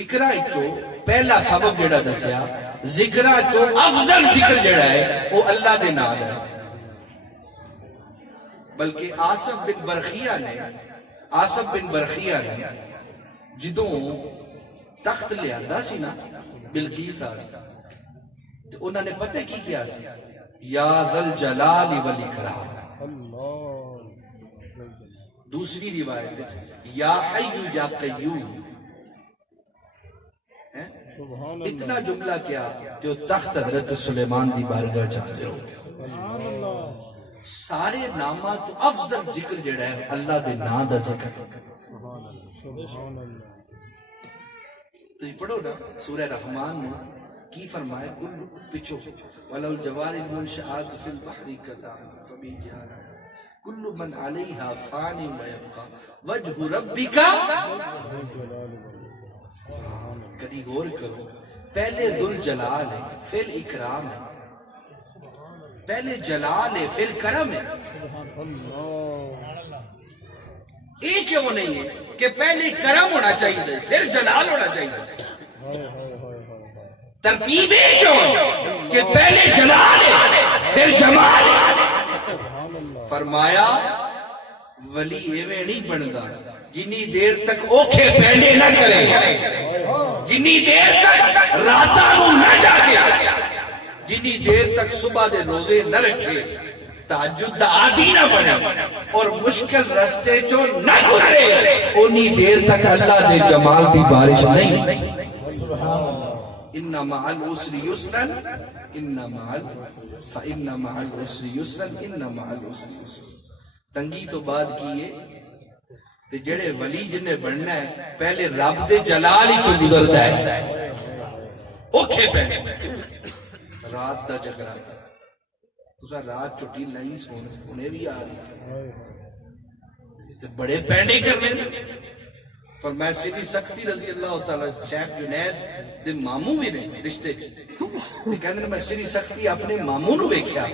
ذکرہ چو پہلا سبب جڑا دسیا ذکرہ چو افضل ذکر جڑا ہے وہ اللہ دے نام ہے. بلکہ آصف بن برخیہ نے جدوں تخت لے آندا سی نا بلقیس آستا تو انہوں نے پتہ کی کیا سی یا ذل جلال والاکرام. دوسری روایت ہے یا حی یا قیوم. اتنا جملہ کیا جو تخت حضرت سلیمان دی بارگاہ جاتے ہو. سارے نامہ تو افضل ذکر جڑا ہے اللہ دے نام دا ذکر. تو یہ پڑھو نا سورہ رحمان میں کی فرمائے کل پچھو وَلَوْ الْجَوَارِ الْمُنْشَآتُ فِي الْبَحْرِ كَالْأَعْلَامِ فَبِالْجِهَالَ كُلُّ مَنْ عَلَيْهَا فَانٍ وَيَبْقَى وَجْهُ رَبِّكَ. کدی غور کرو پہلے ذل جلال ہے پھر اکرام ہے. پہلے جلال ہے پھر کرم ہے. ایک کیوں نہیں ہے کہ پہلے کرم ہونا چاہیے پھر جلال ہونا چاہیے. ترتیب ایک کیوں کہ پہلے جلال ہے پھر جمال ہے. فرمایا ولی ایویں نہیں بندا جنی دیر تک اوکھے پہنے نہ کرے, جنی دیر تک راتاں نوں نہ جاگے, جنی دیر تک صبح دے روزے نہ رکھے, تہجد دا عادی نہ بنے اور مشکل رستے چوں نہ گزرے, اونی دیر تک اللہ دے جمال دی بارش نہیں. ان مع العسر یسرا ان مع فان مع العسر یسرا ان مع العسر یسرا. تنگی تو بعد کیے تے جڑے ولی جن نے بننا ہے پہلے رب دے جلال ہی چ گزردا ہے. اوکھے پہنے رات دا جگراتا تسا رات چھٹی لائی سونے انہیں بھی آ رہی تے بڑے پینڈے کرنے. پر میں سیدھی سختی رضی اللہ تعالی شیخ جنید دے ماموں بھی نے رشتے تے کہندے میں سیدھی سختی اپنے ماموں نو ویکھیا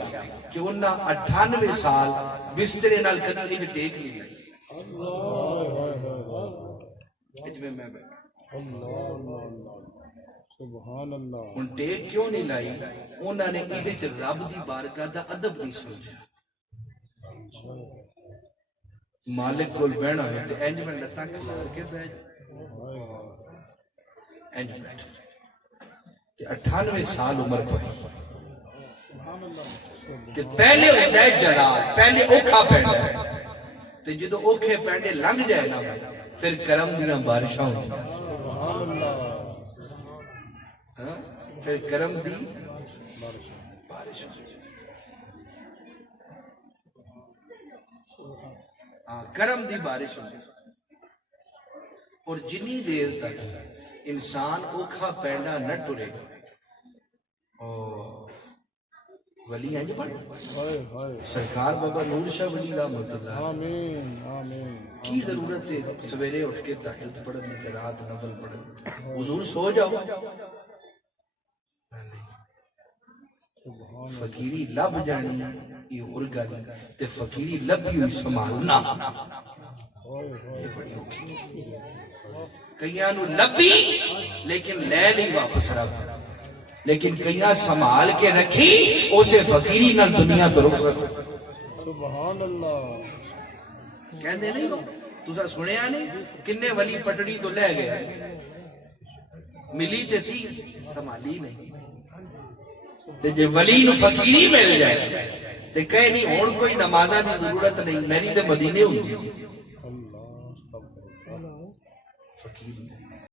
کہ انہاں 98 سال بسترے نال کدی انج ٹیک نہیں لائی. اجمے میں بیٹھا سبحان اللہ ان ٹیک کیوں نہیں لائی؟ انہوں نے ایدے چ رب دی بارگاہ دا ادب نہیں سمجھا. مالک کول بیٹھا ہوئے تے انج میں لتاں کھلار کے بیٹھ انج بیٹھ تے 98 سال عمر پائی تے پہلے ہوتا ہے جلال, پہلے اوکھا پینڈا ہے تے جدو اوکھے پینڈے لنگ جائے نا پھر کرم دیاں بارشاں ہوئی. پھر کرم دی بارشاں. کرم دی بارش ہوئی. اور جنی دیر تک انسان اوکھا پینڈا نہ ٹرے ولی ہیں جو پڑھ سرکار بابا نور شاہ ولی رحمت اللہ کی ضرورت ہے سویرے اٹھ کے تہجد پڑھن دی رات نفل پڑھن. حضور سو جاؤ فقیری لب جانی یہ اور گل تے فقیری لبی ہوئی سنبھالنا یہ بڑی اوکھی. کئیاں نو لبی لیکن لے لی واپس رب, لیکن کئیاں سنبھال کے رکھی اسے فقیری نال دنیا تو رخصت. سبحان اللہ کہندے نہیں ہو تسا سنیا نہیں کنے ولی پٹڑی تو لے گئے ملی تے سی سنبھالی نہیں. تے جے ولی نو فقیری مل جائے تے کہے نہیں ہن کوئی نمازاں دی ضرورت نہیں میری تے مدینے ہوندی فقیر